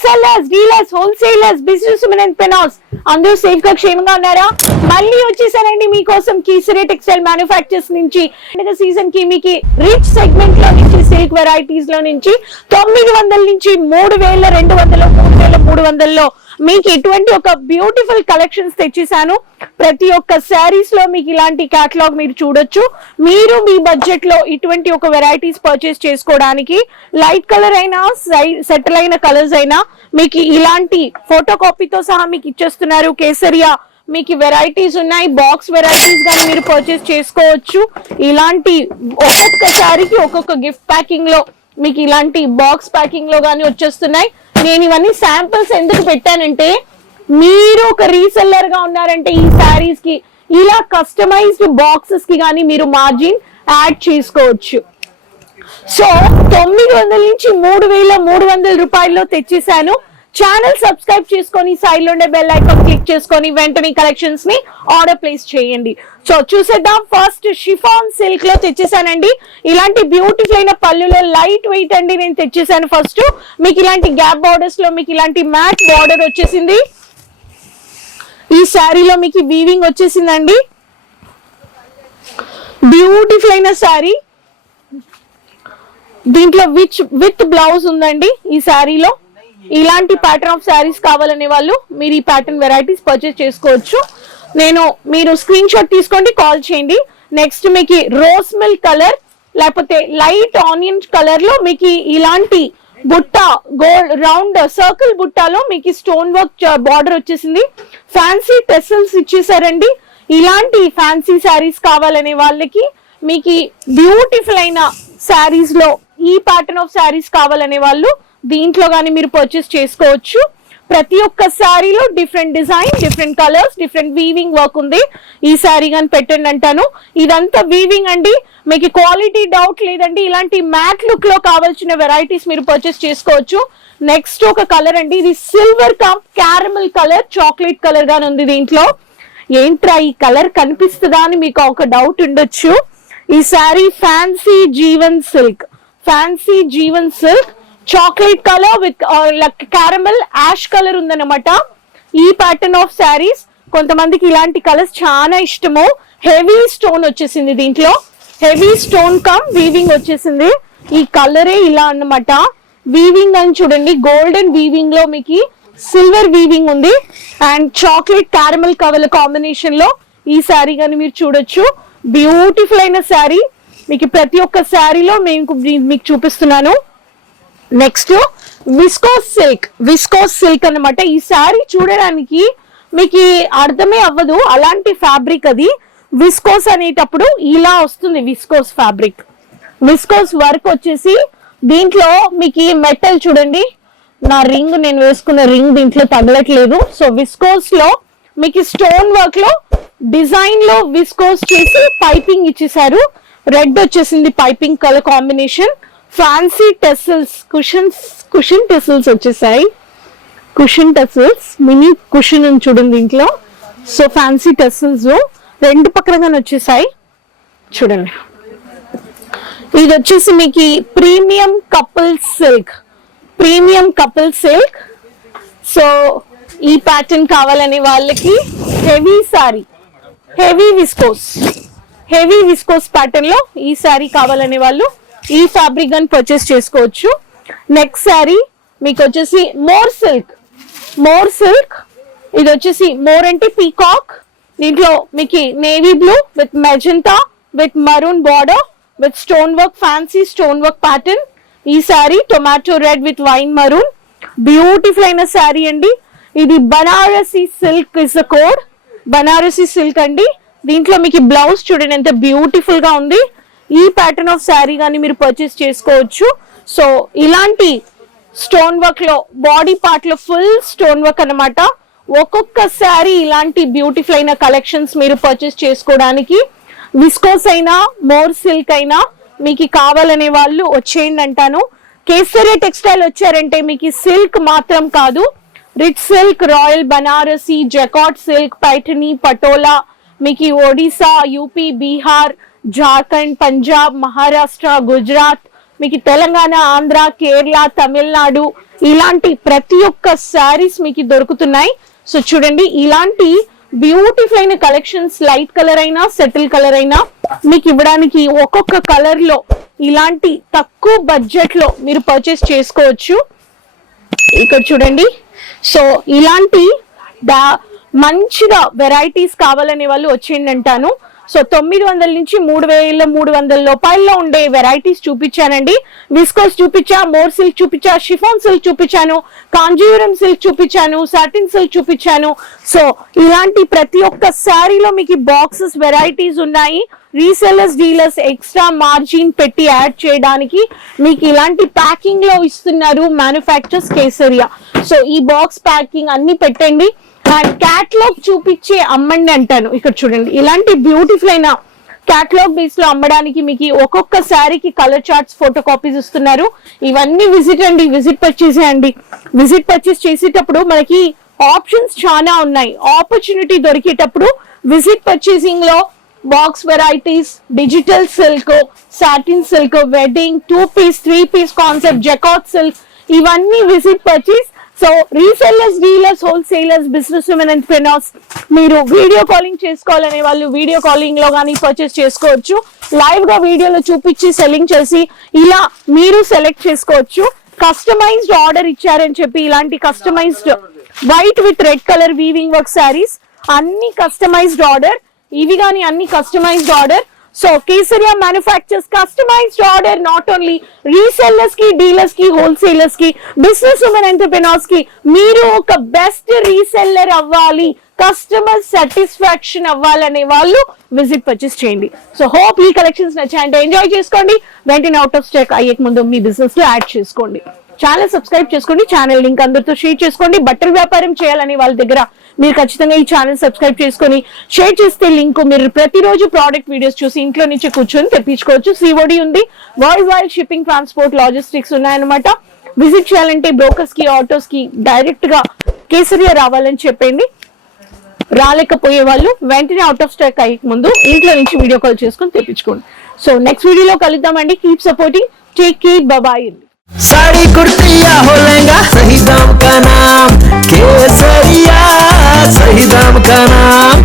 Resellers, dealers, wholesalers, business women and పెనాస్ అందరూ safe గా క్షేమంగా ఉన్నారా? మళ్ళీ వచ్చేసానండి మీకోసం కీసరే టెక్స్టైల్ మ్యానుఫ్యాక్చర్స్ నుంచి. సీజన్ కి మీకు రిచ్ సెగ్మెంట్ లో నుంచి సిల్క్ వెరైటీస్ లో నుంచి 900 నుంచి 3200, 3300 మీకు ఇటువంటి ఒక బ్యూటిఫుల్ కలెక్షన్స్ తెచ్చేసాను. ప్రతి ఒక్క శారీస్ లో మీకు ఇలాంటి కేటలాగ్ మీరు చూడొచ్చు. మీరు మీ బడ్జెట్ లో ఇటువంటి ఒక వెరైటీస్ పర్చేస్ చేసుకోవడానికి లైట్ కలర్ అయినా సెటిల్ అయిన కలర్స్ అయినా మీకు ఇలాంటి ఫోటో కాపీతో సహా మీకు ఇచ్చేస్తున్నారు. కేసరియా మీకు వెరైటీస్ ఉన్నాయి, బాక్స్ వెరైటీస్ గానీ మీరు పర్చేస్ చేసుకోవచ్చు. ఇలాంటి ఒక్కొక్క శారీకి ఒక్కొక్క గిఫ్ట్ ప్యాకింగ్ లో మీకు ఇలాంటి బాక్స్ ప్యాకింగ్ లో గానీ వచ్చేస్తున్నాయి. నేను ఇవన్నీ శాంపిల్స్ ఎందుకు పెట్టానంటే మీరు ఒక రీసెల్లర్ గా ఉన్నారంటే ఈ శారీస్ కి ఇలా కస్టమైజ్డ్ బాక్సెస్ కి గానీ మీరు మార్జిన్ యాడ్ చేసుకోవచ్చు. సో 900 నుంచి 3300 రూపాయల్లో తెచ్చేసాను. ఛానల్ సబ్స్క్రైబ్ చేసుకొని సైడ్ లో ఉండే బెల్ ఐకాన్ క్లిక్ చేసుకొని వెంటనే కలెక్షన్స్ ని ఆర్డర్ ప్లేస్ చేయండి. సో చూసేద్దాం. ఫస్ట్ షిఫాన్ సిల్క్ లో తెచ్చేసానండి. ఇలాంటి బ్యూటిఫుల్ అయిన పళ్ళులో లైట్ వెయిట్ అండి నేను తెచ్చేసాను. ఫస్ట్ మీకు ఇలాంటి గ్యాప్ బార్డర్స్ లో మీకు ఇలాంటి మ్యాట్ బార్డర్ వచ్చేసింది. ఈ శారీలో మీకు వీవింగ్ వచ్చేసిందండి. బ్యూటిఫుల్ అయిన శారీ, దీంట్లో విత్ బ్లౌజ్ ఉందండి. ఈ శారీలో ఇలాంటి ప్యాటర్న్ ఆఫ్ శారీస్ కావాలనే వాళ్ళు మీరు ఈ ప్యాటర్న్ వెరైటీస్ పర్చేస్ చేసుకోవచ్చు. మీరు స్క్రీన్ షాట్ తీసుకోండి, కాల్ చేయండి. నెక్స్ట్ మీకు రోజ్ మిల్క్ కలర్ లేకపోతే లైట్ ఆనియన్ కలర్ లో మీకు ఇలాంటి బుట్ట గోల్డ్ రౌండ్ సర్కిల్ బుట్టాలో మీకు స్టోన్ వర్క్ బార్డర్ వచ్చేసింది. ఫ్యాన్సీ టెసల్స్ ఇచ్చేసారండి. ఇలాంటి ఫ్యాన్సీ శారీస్ కావాలనే వాళ్ళకి మీకు బ్యూటిఫుల్ అయిన శారీస్ లో ఈ ప్యాటర్న్ ఆఫ్ శారీస్ కావాలనే వాళ్ళు దీంట్లో గానీ మీరు పర్చేస్ చేసుకోవచ్చు. ప్రతి ఒక్క శారీలో different design, different colours, different weaving work ఉంది. ఈ శారీ గాని పెట్టండి అంటాను. ఇదంతా వీవింగ్ అండి. మీకు క్వాలిటీ డౌట్ లేదండి. ఇలాంటి మ్యాట్ లుక్ లో కావాల్సిన వెరైటీస్ మీరు పర్చేస్ చేసుకోవచ్చు. నెక్స్ట్ ఒక కలర్ అండి, ఇది silver cup caramel colour, chocolate colour గాని ఉంది. దీంట్లో ఏంట్రా ఈ కలర్ కనిపిస్తుందా అని మీకు ఒక డౌట్ ఉండొచ్చు. ఈ sari fancy Jeevan silk, fancy Jeevan silk chocolate colour with caramel ash colour ఉందన్నమాట. ఈ ప్యాటర్న్ ఆఫ్ శారీస్ కొంతమందికి ఇలాంటి కలర్స్ చాలా ఇష్టము. హెవీ స్టోన్ వచ్చేసింది, దీంట్లో హెవీ స్టోన్ కమ్ వీవింగ్ వచ్చేసింది. ఈ కలరే ఇలా అన్నమాట. వీవింగ్ అని చూడండి, గోల్డెన్ వీవింగ్ లో మీకు సిల్వర్ వీవింగ్ ఉంది and chocolate caramel colour combination లో ఈ శారీ గాని మీరు చూడొచ్చు. బ్యూటిఫుల్ అయిన శారీ మీకు ప్రతి ఒక్క శారీలో మీకు చూపిస్తున్నాను. Next viscose silk, viscose silk అన్నమాట. ఈ శారీ చూడడానికి మీకు అర్థమే అవ్వదు, అలాంటి ఫ్యాబ్రిక్ అది. విస్కోస్ అనేటప్పుడు ఇలా వస్తుంది విస్కోస్ ఫ్యాబ్రిక్. విస్కోస్ వర్క్ వచ్చేసి దీంట్లో మీకు మెటల్ చూడండి, నా రింగ్ నేను వేసుకున్న రింగ్ దీంట్లో తగలట్లేదు. సో విస్కోస్ లో మీకు స్టోన్ వర్క్ లో డిజైన్ లో విస్కోస్ చేసి పైపింగ్ ఇచ్చేసారు. రెడ్ వచ్చేసింది piping colour combination. Fancy tassels, cushion tassels వచ్చేసాయి. కుషన్ టెసల్స్, మినీ కుషన్ అని చూడండి దీంట్లో. సో ఫ్యాన్సీ టెసల్స్ రెండు పక్కనగానే వచ్చేసాయి చూడండి. ఇది వచ్చేసి మీకు premium couple silk, premium couple silk. So ఈ ప్యాటర్న్ కావాలనే వాళ్ళకి heavy sorry, heavy viscose pattern లో ఈ సారీ కావాలనే వాళ్ళు ఈ ఫ్యాబ్రిక్ అని పర్చేస్ చేసుకోవచ్చు. నెక్స్ట్ శారీ మీకు వచ్చేసి మోర్ సిల్క్, మోర్ సిల్క్. ఇది వచ్చేసి మోర్ అంటే పీకాక్. దీంట్లో మీకు navy blue with magenta with maroon border with stone work, fancy stone work pattern. ఈ sari tomato red with wine maroon. Beautiful అయిన శారీ అండి. ఇది Banarasi silk is the code, Banarasi silk అండి. దీంట్లో మీకు బ్లౌజ్ చూడండి ఎంత బ్యూటిఫుల్ గా ఉంది. ఈ ప్యాటర్న్ ఆఫ్ శారీ గానీ మీరు పర్చేస్ చేసుకోవచ్చు. సో ఇలాంటి స్టోన్ వర్క్ లో బాడీ పార్ట్ లో ఫుల్ స్టోన్ వర్క్ అన్నమాట. ఒక్కొక్క శారీ ఇలాంటి బ్యూటిఫుల్ అయిన కలెక్షన్స్ మీరు పర్చేస్ చేసుకోవడానికి విస్కోస్ అయినా మోర్ సిల్క్ అయినా మీకు కావాలనే వాళ్ళు వచ్చేయండి అంటాను. కేసరి టెక్స్టైల్ వచ్చారంటే మీకు సిల్క్ మాత్రం కాదు, rich silk, royal Banarasi, jacquard silk, Paithani, Patola, మీకు ఒడిశా, యూపీ, బీహార్, జార్ఖండ్, పంజాబ్, మహారాష్ట్ర, గుజరాత్, మీకు తెలంగాణ, ఆంధ్ర, కేరళ, తమిళనాడు ఇలాంటి ప్రతి ఒక్క శారీస్ మీకు దొరుకుతున్నాయి. సో చూడండి, ఇలాంటి బ్యూటిఫుల్ అయిన కలెక్షన్స్ లైట్ కలర్ అయినా సెటిల్ కలర్ అయినా మీకు ఇవ్వడానికి ఒక్కొక్క కలర్ లో ఇలాంటి తక్కువ బడ్జెట్ లో మీరు పర్చేస్ చేసుకోవచ్చు. ఇక్కడ చూడండి, సో ఇలాంటి మంచిగా వెరైటీస్ కావాలనే వాళ్ళు వచ్చేయండి అంటాను. సో 900 నుంచి 3300 రూపాయల్లో ఉండే వెరైటీస్ చూపించానండి. విస్కోస్ చూపించా, మోర్ సిల్క్ చూపించా, షిఫాన్ సిల్క్ చూపించాను, కాంజీవరం సిల్క్ చూపించాను, సాటిన్ సిల్క్ చూపించాను. సో ఇలాంటి ప్రతి ఒక్క శారీలో మీకు బాక్సెస్ వెరైటీస్ ఉన్నాయి. రీసెల్లర్స్ డీలర్స్ ఎక్స్ట్రా మార్జిన్ పెట్టి యాడ్ చేయడానికి మీకు ఇలాంటి ప్యాకింగ్ లో ఇస్తున్నారు మ్యానుఫ్యాక్చర్స్ కేసరియా. సో ఈ బాక్స్ ప్యాకింగ్ అన్ని పెట్టండి అండ్ క్యాటలాగ్ చూపించే అమ్మండి అంటాను. ఇక్కడ చూడండి, ఇలాంటి బ్యూటిఫుల్ అయిన క్యాటలాగ్ బేస్ లో అమ్మడానికి మీకు ఒక్కొక్క శారీకి కలర్ చార్ట్స్ ఫోటో కాపీస్ ఇస్తున్నారు. ఇవన్నీ విజిట్ పర్చేస్ చేసేటప్పుడు మనకి ఆప్షన్స్ చాలా ఉన్నాయి. ఆపర్చునిటీ దొరికేటప్పుడు విజిట్ పర్చేసింగ్ లో box varieties, digital silk, satin silk, wedding, 2 piece 3 piece concept, jacquard silk, ఇవన్నీ visit purchase. So resellers dealers wholesalers business women entrepreneurs మీరు వీడియో కాలింగ్ చేసుకోవాలనే వాళ్ళు వీడియో కాలింగ్ లో కానీ పర్చేస్ చేసుకోవచ్చు. లైవ్ గా వీడియోలో చూపించి సెల్లింగ్ చేసి ఇలా మీరు సెలెక్ట్ చేసుకోవచ్చు. కస్టమైజ్డ్ ఆర్డర్ ఇచ్చారని చెప్పి ఇలాంటి customised white with red colour weaving work saris అన్ని కస్టమైజ్డ్ ఆర్డర్, ఇవి కానీ అన్ని customised order. So Kesariya manufactures customised order not only resellers కి, డీలర్స్ కి, హోల్సేలర్స్ కి, బిజినెస్ ఉమెన్ ఎంటర్‌ప్రెన్యూర్స్ కి. మీరు ఒక బెస్ట్ రీసెల్లర్ అవ్వాలి, కస్టమర్ సాటిస్ఫాక్షన్ అవ్వాలనే వాళ్ళు విజిట్ పర్చేస్ చేయండి. సో హోప్ ఈ కలెక్షన్స్ నచ్చాయంటే ఎంజాయ్ చేసుకోండి. వెంటనే అవుట్ ఆఫ్ స్టాక్ అయ్యే ముందు మీ బిజినెస్ లో యాడ్ చేసుకోండి. ఛానల్ సబ్స్క్రైబ్ చేసుకోండి, ఛానల్ లింక్ అందరితో షేర్ చేసుకోండి. బట్టల వ్యాపారం చేయాలని వాళ్ళ దగ్గర మీరు ఖచ్చితంగా ఈ ఛానల్ సబ్స్క్రైబ్ చేసుకొని షేర్ చేస్తే లింక్ మీరు ప్రతిరోజు ప్రోడక్ట్ వీడియోస్ చూసి ఇంట్లో నుంచి కూర్చొని తెప్పించుకోవచ్చు. సిఓడి ఉంది, world wide shipping, transport, logistics ఉన్నాయన్నమాట. విజిట్ చేయాలంటే బ్రోకర్స్ కి, ఆటోస్ కి డైరెక్ట్ గా కేసరియా రావాలని చెప్పండి. రాలేకపోయే వాళ్ళు వెంటనే అవుట్ ఆఫ్ స్టాక్ అయ్యే ముందు ఇంట్లో నుంచి వీడియో కాల్ చేసుకొని తెప్పించుకోండి. సో నెక్స్ట్ వీడియోలో కలుద్దామండి. Keep supporting, take care, bye. Sari kurti या हो लहंगा, सही दाम का नाम केसरिया, सही दाम का नाम